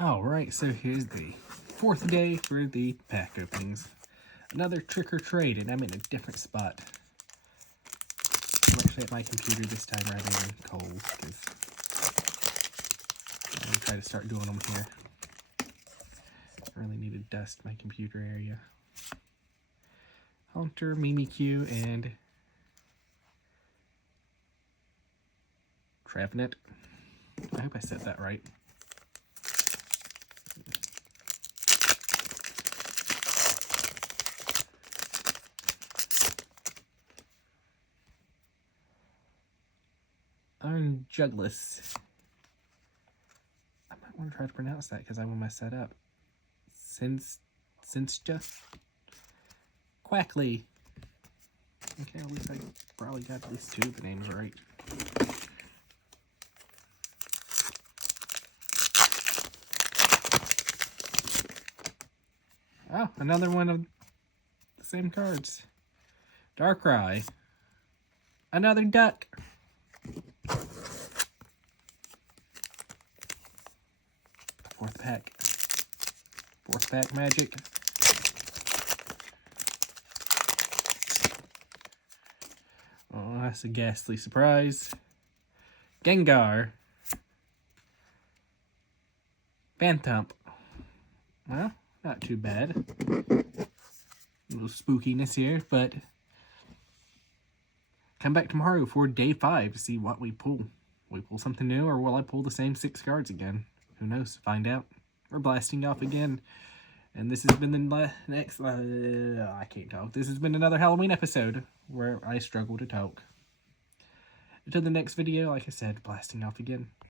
Alright, so here's the fourth day for the pack openings. Another trick or trade, and I'm in a different spot. I'm actually at my computer this time rather than Cole's, because I'm going to try to start doing them here. I really need to dust my computer area. Hunter, Mimikyu, and Trevenant. I hope I said that right. Jugless. I might want to try to pronounce that because I will mess that up. Since just Quackly. Okay, at least I probably got at least two of the names right. Oh, another one of the same cards. Darkrai. Another duck. Fourth pack. Fourth pack magic. Oh, that's a ghastly surprise. Gengar. Phantump. Well, not too bad. A little spookiness here, but come back tomorrow for day 5 to see what we pull. We pull something new, or will I pull the same 6 cards again? Who knows? Find out. We're blasting off again. And this has been the next... I can't talk. This has been another Halloween episode where I struggle to talk. Until the next video, like I said, blasting off again.